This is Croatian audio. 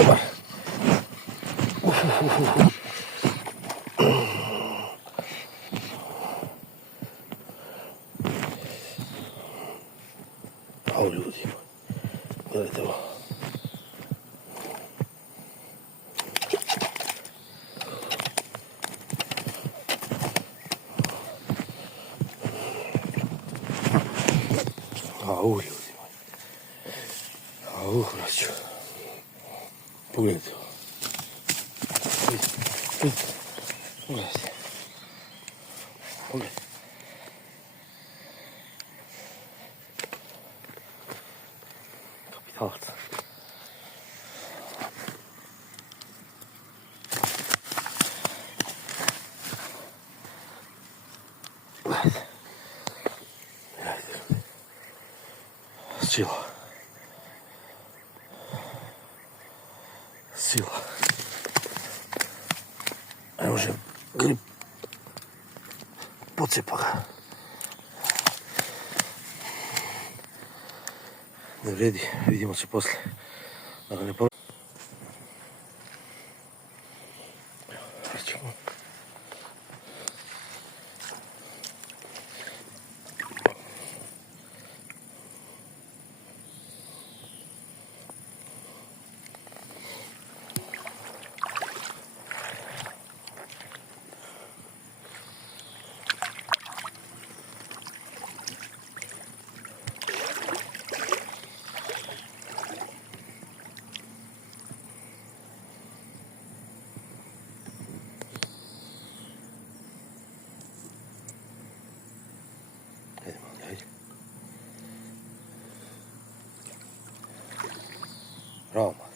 Dobar. Au ljudi, gledajte ovo. Au ljudi moji. Au, braću. Pogledajte ovo. Vidite. Pogledajte. Pogledajte. Kapitalac. Gledajte. Gledajte. Sila. Sila. Ne može grip. Pocepa ga. Ne vredi, vidimo se poslije. Da ga ne povredim. Bravo.